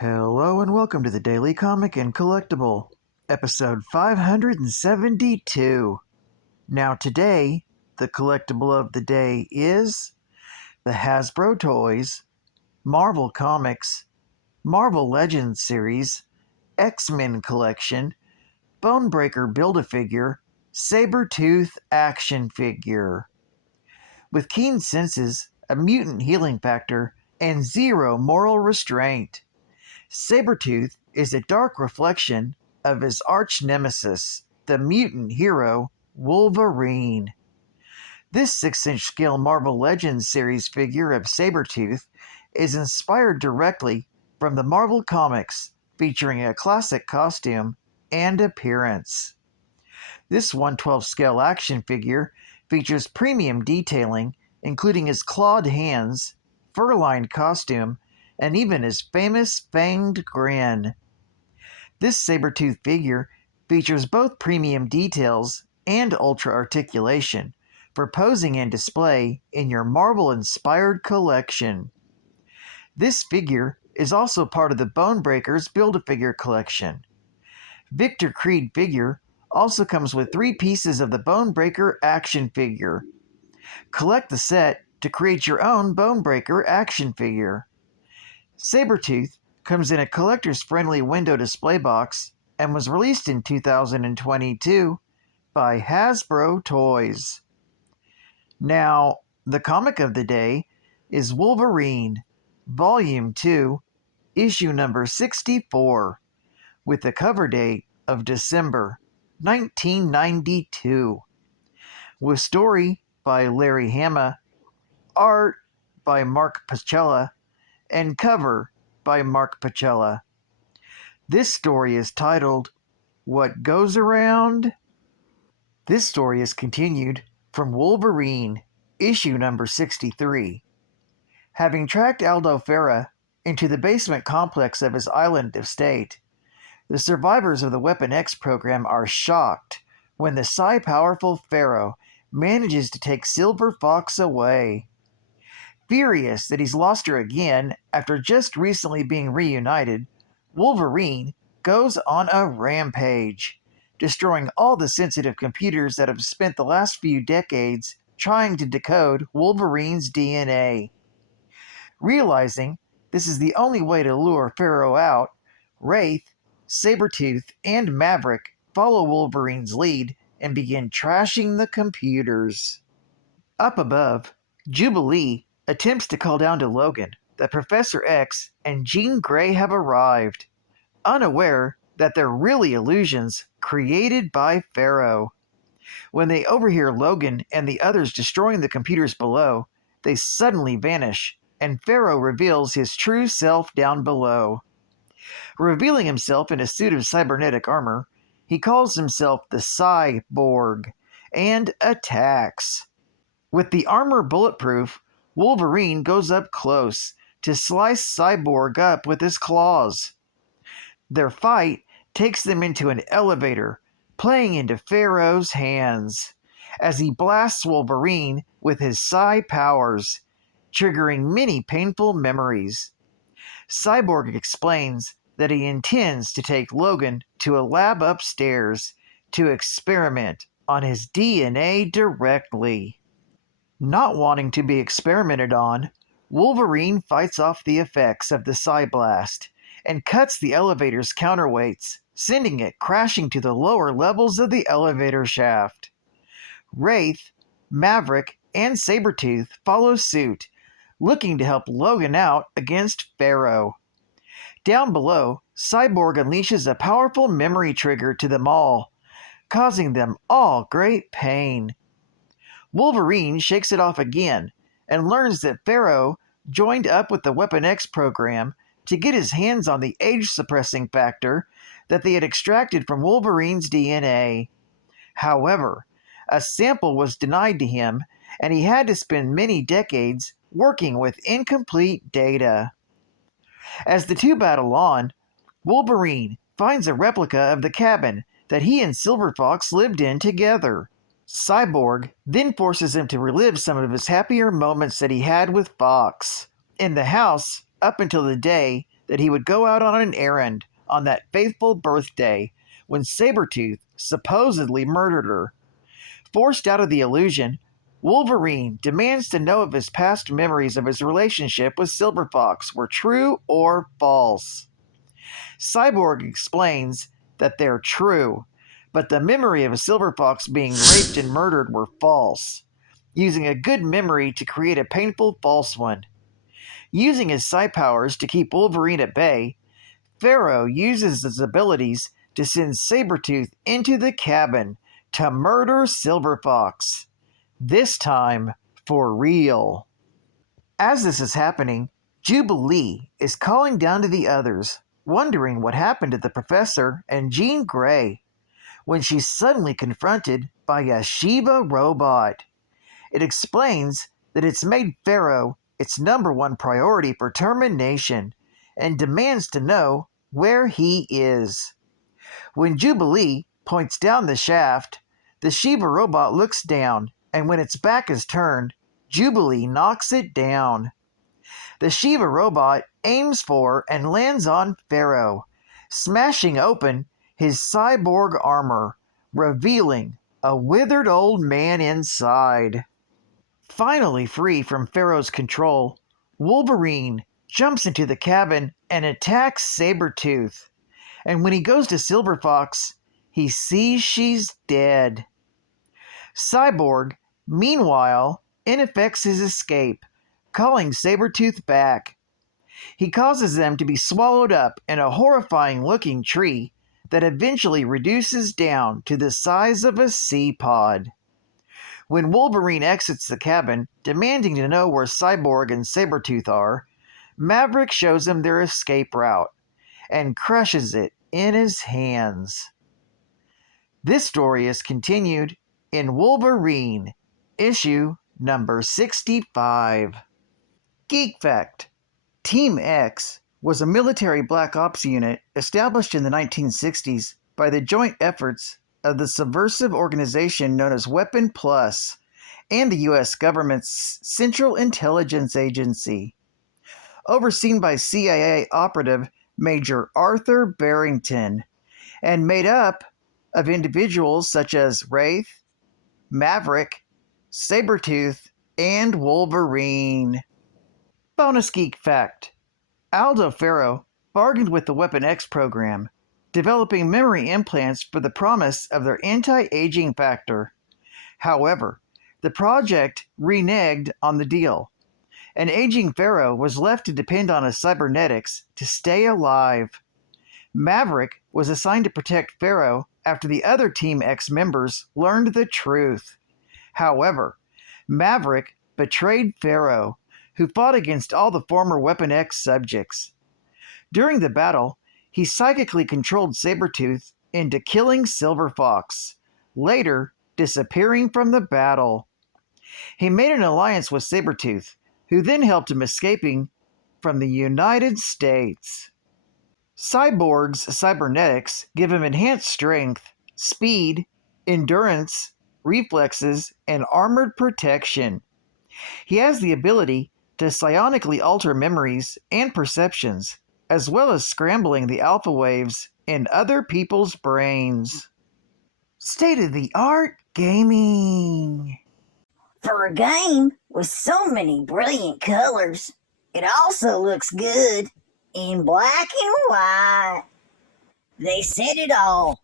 Hello and welcome to the Daily Comic and Collectible, episode 572. Now today, the collectible of the day is the Hasbro Toys, Marvel Comics, Marvel Legends series, XMen collection, Bonebreaker Build-A-Figure, Sabretooth action figure. With keen senses, a mutant healing factor, and zero moral restraint, Sabretooth is a dark reflection of his arch-nemesis, the mutant hero Wolverine. This 6-inch scale Marvel Legends series figure of Sabretooth is inspired directly from the Marvel Comics, featuring a classic costume and appearance. This 1/12 scale action figure features premium detailing, including his clawed hands, fur-lined costume, and even his famous fanged grin. This Sabretooth figure features both premium details and ultra articulation for posing and display in your Marvel-inspired collection. This figure is also part of the Bonebreaker's Build-A-Figure collection. Victor Creed figure also comes with 3 pieces of the Bonebreaker action figure. Collect the set to create your own Bonebreaker action figure. Sabretooth comes in a collector's-friendly window display box and was released in 2022 by Hasbro Toys. Now, the comic of the day is Wolverine, Volume 2, Issue number 64, with the cover date of December 1992, with story by Larry Hama, art by Mark Pacella, and cover by Mark Pacella. This story is titled, What Goes Around? This story is continued from Wolverine, issue number 63. Having tracked Aldo Farah into the basement complex of his island estate, the survivors of the Weapon X program are shocked when the psi-powerful Pharaoh manages to take Silver Fox away. Furious that he's lost her again after just recently being reunited, Wolverine goes on a rampage, destroying all the sensitive computers that have spent the last few decades trying to decode Wolverine's DNA. Realizing this is the only way to lure Pharaoh out, Wraith, Sabretooth, and Maverick follow Wolverine's lead and begin trashing the computers. Up above, Jubilee attempts to call down to Logan that Professor X and Jean Grey have arrived, unaware that they're really illusions created by Pharaoh. When they overhear Logan and the others destroying the computers below, they suddenly vanish, and Pharaoh reveals his true self down below. Revealing himself in a suit of cybernetic armor, he calls himself the Cyborg and attacks. With the armor bulletproof, Wolverine goes up close to slice Cyborg up with his claws. Their fight takes them into an elevator, playing into Pharaoh's hands, as he blasts Wolverine with his psi powers, triggering many painful memories. Cyborg explains that he intends to take Logan to a lab upstairs to experiment on his DNA directly. Not wanting to be experimented on, Wolverine fights off the effects of the Psi-Blast and cuts the elevator's counterweights, sending it crashing to the lower levels of the elevator shaft. Wraith, Maverick, and Sabretooth follow suit, looking to help Logan out against Pharaoh. Down below, Cyborg unleashes a powerful memory trigger to them all, causing them all great pain. Wolverine shakes it off again and learns that Pharaoh joined up with the Weapon X program to get his hands on the age-suppressing factor that they had extracted from Wolverine's DNA. However, a sample was denied to him, and he had to spend many decades working with incomplete data. As the two battle on, Wolverine finds a replica of the cabin that he and Silver Fox lived in together. Cyborg then forces him to relive some of his happier moments that he had with Fox. In the house, up until the day that he would go out on an errand on that faithful birthday when Sabretooth supposedly murdered her. Forced out of the illusion, Wolverine demands to know if his past memories of his relationship with Silver Fox were true or false. Cyborg explains that they're true, but the memory of Silver Fox being raped and murdered were false, using a good memory to create a painful false one. Using his psi powers to keep Wolverine at bay, THRU uses his abilities to send Sabretooth into the cabin to murder Silver Fox. This time, for real. As this is happening, Jubilee is calling down to the others, wondering what happened to the Professor and Jean Grey, when she's suddenly confronted by a Shiva robot. It explains that it's made THRU its #1 priority for termination and demands to know where he is. When Jubilee points down the shaft, the Shiva robot looks down, and when its back is turned, Jubilee knocks it down. The Shiva robot aims for and lands on THRU, smashing open his cyborg armor, revealing a withered old man inside. Finally free from THRU's control, Wolverine jumps into the cabin and attacks Sabretooth. And when he goes to Silver Fox, he sees she's dead. Cyborg, meanwhile, effects his escape, calling Sabretooth back. He causes them to be swallowed up in a horrifying-looking tree that eventually reduces down to the size of a sea pod. When Wolverine exits the cabin, demanding to know where Cyborg and Sabretooth are, Maverick shows him their escape route and crushes it in his hands. This story is continued in Wolverine, issue number 65. Geek Fact: Team X was a military black ops unit established in the 1960s by the joint efforts of the subversive organization known as Weapon Plus and the U.S. government's Central Intelligence Agency. Overseen by CIA operative Major Arthur Barrington, and made up of individuals such as Wraith, Maverick, Sabretooth, and Wolverine. Bonus Geek Fact: Aldo Ferro bargained with the Weapon X program, developing memory implants for the promise of their anti-aging factor. However, the project reneged on the deal, and aging Ferro was left to depend on his cybernetics to stay alive. Maverick was assigned to protect Ferro after the other Team X members learned the truth. However, Maverick betrayed Ferro, who fought against all the former Weapon X subjects. During the battle, he psychically controlled Sabretooth into killing Silver Fox, later disappearing from the battle. He made an alliance with Sabretooth, who then helped him escaping from the United States. Cyborg's cybernetics give him enhanced strength, speed, endurance, reflexes, and armored protection. He has the ability to psionically alter memories and perceptions, as well as scrambling the alpha waves in other people's brains. State-of-the-art gaming. For a game with so many brilliant colors, it also looks good in black and white. They said it all.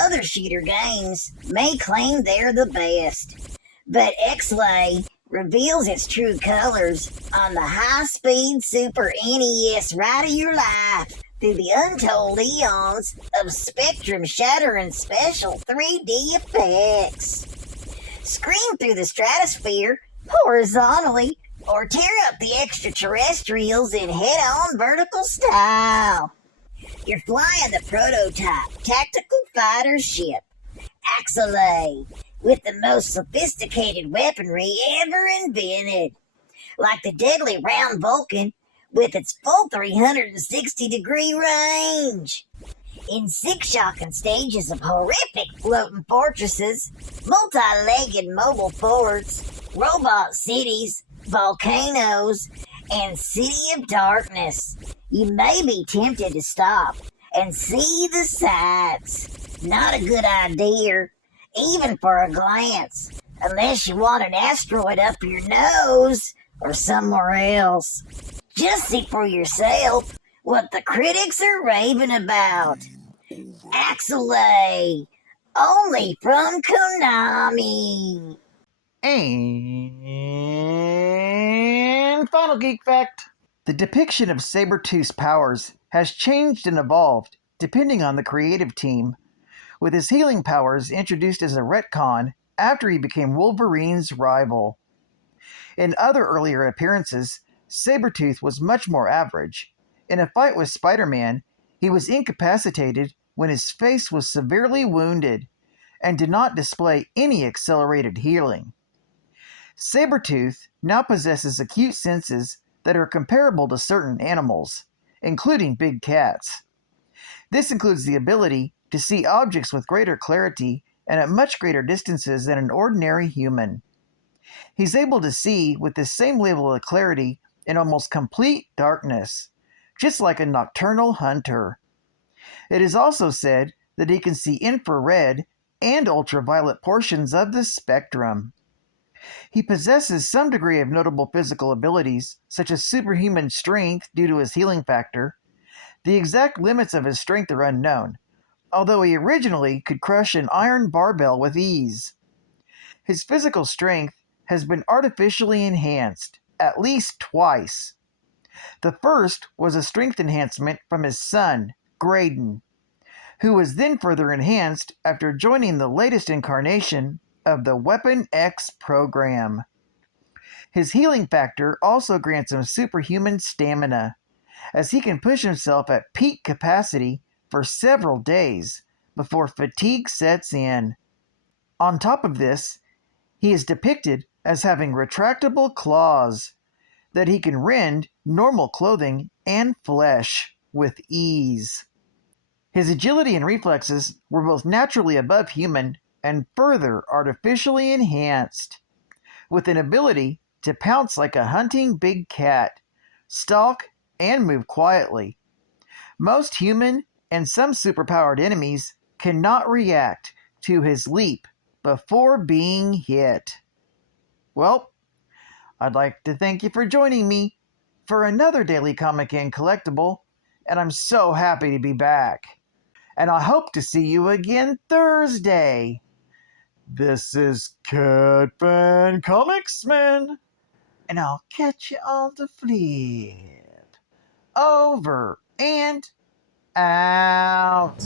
Other shooter games may claim they're the best, but XLA reveals its true colors on the high-speed Super NES ride of your life through the untold eons of spectrum-shattering special 3D effects. Scream through the stratosphere horizontally or tear up the extraterrestrials in head-on vertical style. You're flying the prototype tactical fighter ship, Axelay, with the most sophisticated weaponry ever invented, like the deadly round Vulcan with its full 360-degree range. In 6 shocking stages of horrific floating fortresses, multi-legged mobile forts, robot cities, volcanoes, and City of Darkness, You may be tempted to stop and see the sights. Not a good idea, even for a glance, unless you want an asteroid up your nose or somewhere else. Just see for yourself what the critics are raving about. AWHILE, only from Konami. And final geek fact. The depiction of Sabretooth's powers has changed and evolved depending on the creative team, with his healing powers introduced as a retcon after he became Wolverine's rival. In other earlier appearances, Sabretooth was much more average. In a fight with Spider-Man, he was incapacitated when his face was severely wounded and did not display any accelerated healing. Sabretooth now possesses acute senses that are comparable to certain animals, including big cats. This includes the ability to see objects with greater clarity and at much greater distances than an ordinary human. He's able to see with the same level of clarity in almost complete darkness, just like a nocturnal hunter. It is also said that he can see infrared and ultraviolet portions of the spectrum. He possesses some degree of notable physical abilities, such as superhuman strength due to his healing factor. The exact limits of his strength are unknown, although he originally could crush an iron barbell with ease. His physical strength has been artificially enhanced, at least twice. The first was a strength enhancement from his son, Graydon, who was then further enhanced after joining the latest incarnation of the Weapon X program. His healing factor also grants him superhuman stamina, as he can push himself at peak capacity for several days before fatigue sets in. On top of this, he is depicted as having retractable claws that he can rend normal clothing and flesh with ease. His agility and reflexes were both naturally above human and further artificially enhanced, with an ability to pounce like a hunting big cat, stalk, and move quietly. Most human and some superpowered enemies cannot react to his leap before being hit. Well, I'd like to thank you for joining me for another Daily Comic and Collectible, and I'm so happy to be back. And I hope to see you again Thursday. This is Catman Comicsman, and I'll catch you on the flip. Over and out.